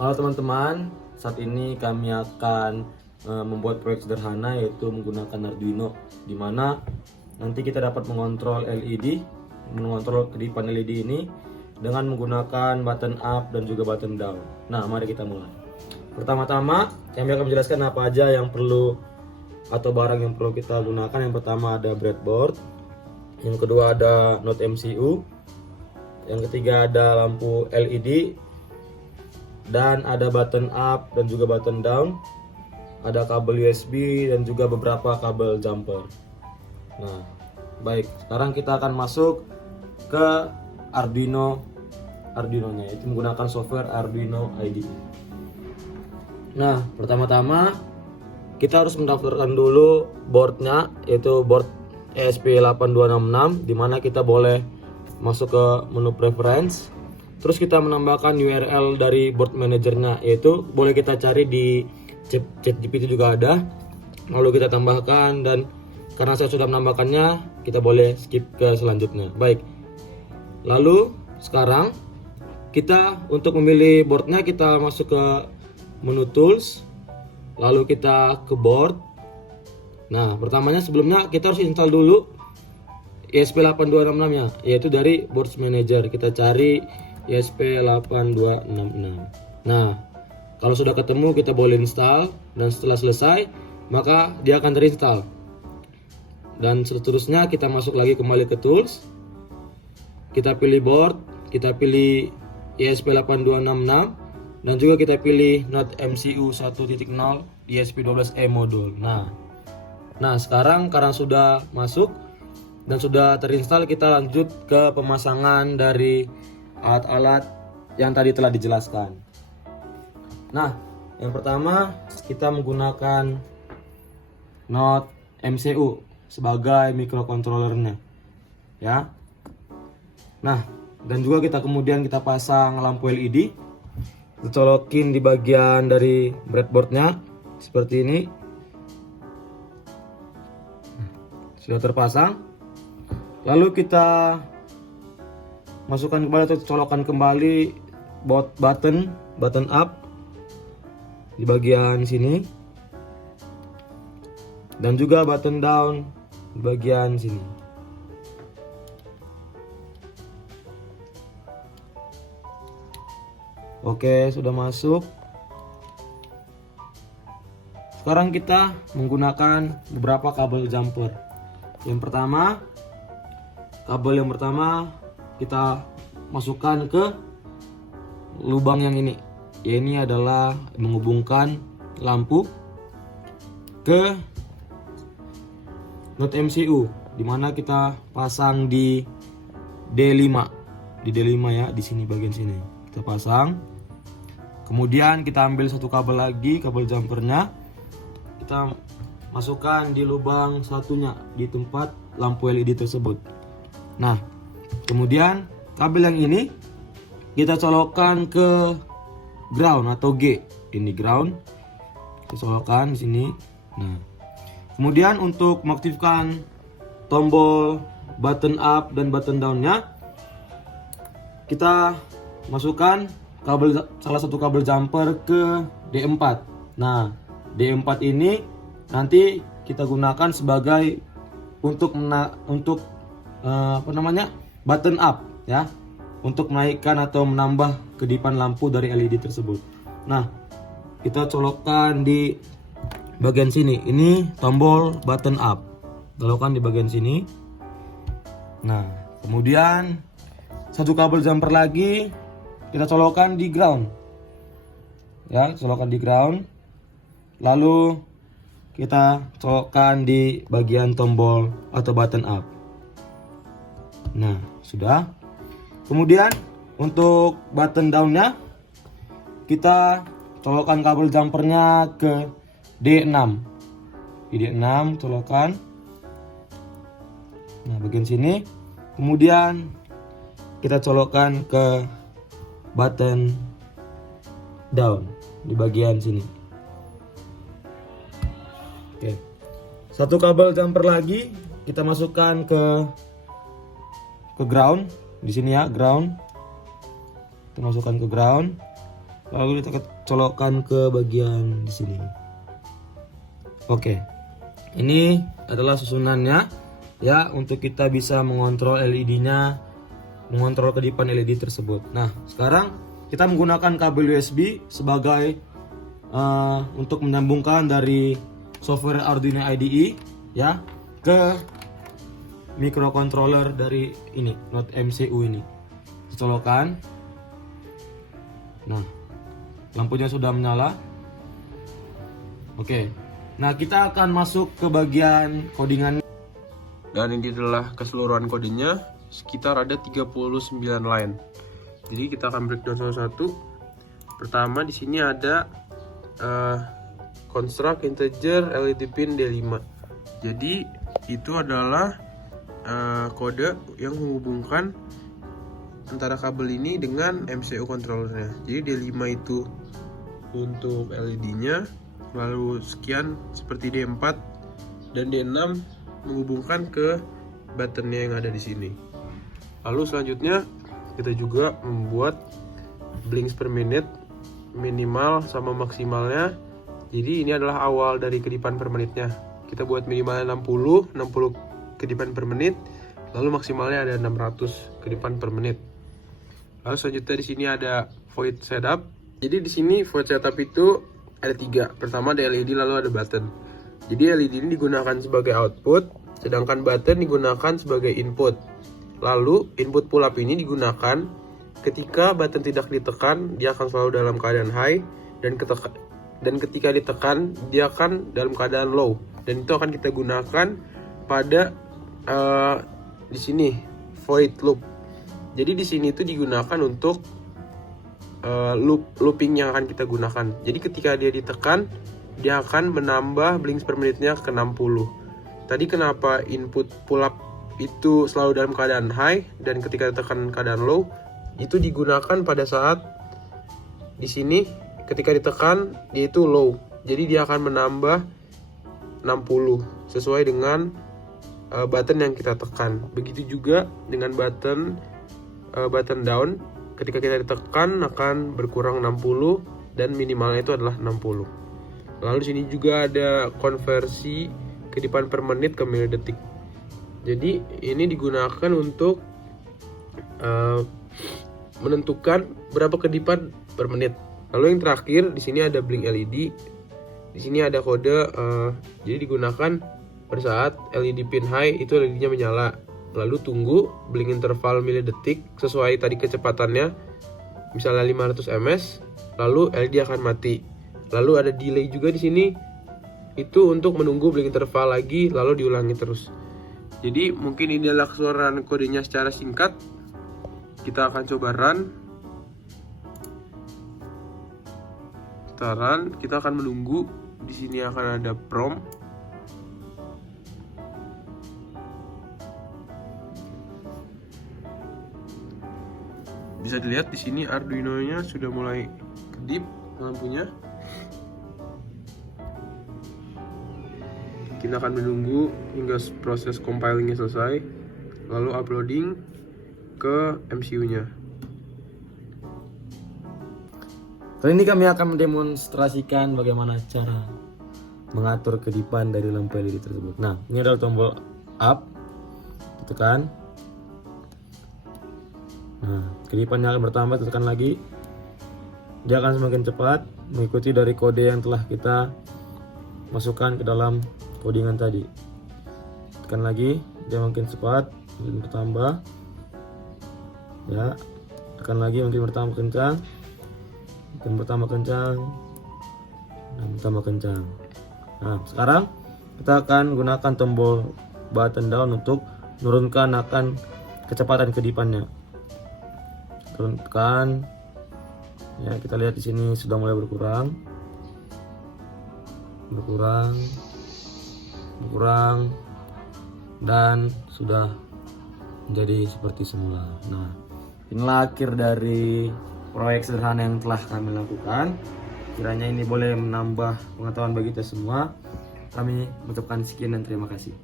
Halo teman-teman, saat ini kami akan membuat proyek sederhana yaitu menggunakan Arduino, di mana nanti kita dapat mengontrol mengontrol kedipan LED ini dengan menggunakan button up dan juga button down. Nah, mari kita mulai. Pertama-tama, kami akan menjelaskan apa aja yang perlu atau barang yang perlu kita gunakan. Yang pertama ada breadboard, yang kedua ada node MCU, yang ketiga ada lampu LED, dan ada button up dan juga button down, ada kabel USB dan juga beberapa kabel jumper. Nah, baik, sekarang kita akan masuk ke Arduino-nya, itu menggunakan software Arduino IDE. Nah, pertama-tama kita harus mendaftarkan dulu boardnya, yaitu board ESP8266, dimana kita boleh masuk ke menu preference. Terus kita menambahkan URL dari board manajernya, yaitu boleh kita cari di ChatGPT juga ada. Lalu kita tambahkan, dan karena saya sudah menambahkannya, kita boleh skip ke selanjutnya. Baik. Lalu sekarang kita untuk memilih boardnya, kita masuk ke menu tools, lalu kita ke board. Nah, pertamanya sebelumnya kita harus install dulu ESP8266 nya, yaitu dari board manager. Kita cari ESP8266. Nah, kalau sudah ketemu kita boleh install, dan setelah selesai maka dia akan terinstall. Dan seterusnya kita masuk lagi kembali ke tools. Kita pilih board, kita pilih ESP8266 dan juga kita pilih node MCU 1.0 ESP12E modul. Nah, sekarang karena sudah masuk dan sudah terinstall, kita lanjut ke pemasangan dari alat-alat yang tadi telah dijelaskan. Nah, yang pertama kita menggunakan node MCU sebagai microcontrollernya, ya. Nah, dan juga kita kemudian pasang lampu LED, kita colokin di bagian dari breadboardnya seperti ini. Sudah terpasang. Lalu kita masukkan kembali atau colokan kembali button up di bagian sini, dan juga button down di bagian sini. Oke, sudah masuk. Sekarang kita menggunakan beberapa kabel jumper. Kabel yang pertama kita masukkan ke lubang yang ini. Ya, ini adalah menghubungkan lampu ke node MCU, dimana kita pasang di D5. Di D5 ya, di sini bagian sini. Kita pasang. Kemudian kita ambil satu kabel lagi, kabel jumpernya. Kita masukkan di lubang satunya di tempat lampu LED tersebut. Nah, kemudian kabel yang ini kita colokkan ke ground atau G. Ini ground. Kita colokkan di sini. Nah, kemudian untuk mengaktifkan tombol button up dan button down-nya, kita masukkan salah satu kabel jumper ke D4. Nah, D4 ini nanti kita gunakan sebagai untuk button up, ya, untuk menaikkan atau menambah kedipan lampu dari LED tersebut. Nah, kita colokkan di bagian sini. Ini tombol button up, colokkan di bagian sini. Nah, kemudian satu kabel jumper lagi kita colokkan di ground, ya, colokkan di ground. Lalu kita colokkan di bagian tombol atau button up. Nah, sudah. Kemudian untuk button down-nya, kita colokkan kabel jumpernya ke D6. Di D6 colokkan. Nah, bagian sini. Kemudian kita colokkan ke button down di bagian sini. Oke. Satu kabel jumper lagi kita masukkan ke ground di sini ya, ground. Kita masukkan ke ground. lalu kita colokkan ke bagian di sini. Oke, ini adalah susunannya ya, untuk kita bisa mengontrol LED-nya, mengontrol kedipan LED tersebut. Nah, sekarang kita menggunakan kabel USB sebagai untuk menyambungkan dari software Arduino IDE ya ke microcontroller dari ini, Node MCU ini. Dicolokkan. Nah, lampunya sudah menyala. Oke. Nah, kita akan masuk ke bagian codingan. Dan ini adalah keseluruhan kodenya, sekitar ada 39 line. Jadi kita akan breakdown satu-satu. Pertama di sini ada construct integer LED pin D5. Jadi itu adalah kode yang menghubungkan antara kabel ini dengan MCU controllernya. Jadi D5 itu untuk LED-nya, lalu sekian seperti D4 dan D6 menghubungkan ke buttonnya yang ada di sini. Lalu selanjutnya kita juga membuat blinks per minute minimal sama maksimalnya. Jadi ini adalah awal dari kedipan per menitnya. Kita buat minimalnya 60 kedipan per menit, lalu maksimalnya ada 600 kedipan per menit. Lalu selanjutnya di sini ada void setup. Jadi di sini void setup itu ada 3. Pertama ada LED, lalu ada button. Jadi LED ini digunakan sebagai output, sedangkan button digunakan sebagai input. Lalu input pull up ini digunakan ketika button tidak ditekan, dia akan selalu dalam keadaan high, dan ketika ditekan dia akan dalam keadaan low. Dan itu akan kita gunakan pada di sini void loop. Jadi di sini itu digunakan untuk looping yang akan kita gunakan. Jadi ketika dia ditekan, dia akan menambah blinks per menitnya ke 60. Tadi kenapa input pull up itu selalu dalam keadaan high dan ketika ditekan keadaan low? Itu digunakan pada saat di sini ketika ditekan dia itu low. Jadi dia akan menambah 60 sesuai dengan button yang kita tekan. Begitu juga dengan button down, ketika kita ditekan akan berkurang 60 dan minimalnya itu adalah 60. Lalu di sini juga ada konversi kedipan per menit ke milidetik. Jadi ini digunakan untuk menentukan berapa kedipan per menit. Lalu yang terakhir di sini ada blink LED. Di sini ada kode, jadi digunakan pada saat LED pin high itu LED-nya menyala. Lalu tunggu blink interval milidetik sesuai tadi kecepatannya, misalnya 500 ms, lalu LED akan mati. Lalu ada delay juga di sini, itu untuk menunggu blink interval lagi, lalu diulangi terus. Jadi mungkin ini adalah keseluruhan kodenya secara singkat. Kita akan coba run. Kita akan menunggu. Di sini akan ada prompt. Bisa dilihat di sini Arduino-nya sudah mulai kedip lampunya. Kita akan menunggu hingga proses compilingnya selesai, lalu uploading ke MCU-nya. Kali ini kami akan mendemonstrasikan bagaimana cara mengatur kedipan dari lampu LED tersebut. Nah, ini adalah tombol up, tekan. Nah, kedipan yang akan bertambah, tekan lagi. Dia akan semakin cepat mengikuti dari kode yang telah kita masukkan ke dalam codingan tadi. Tekan lagi, dia makin cepat, makin bertambah. Ya, tekan lagi, makin bertambah kencang, makin bertambah kencang, dan bertambah kencang. Nah, sekarang kita akan gunakan tombol button down untuk menurunkan akan kecepatan kedipannya. Turunkan. Ya, kita lihat di sini sudah mulai berkurang, dan sudah menjadi seperti semula. Nah, inilah akhir dari proyek sederhana yang telah kami lakukan. Kiranya ini boleh menambah pengetahuan bagi kita semua. Kami mengucapkan sekian dan terima kasih.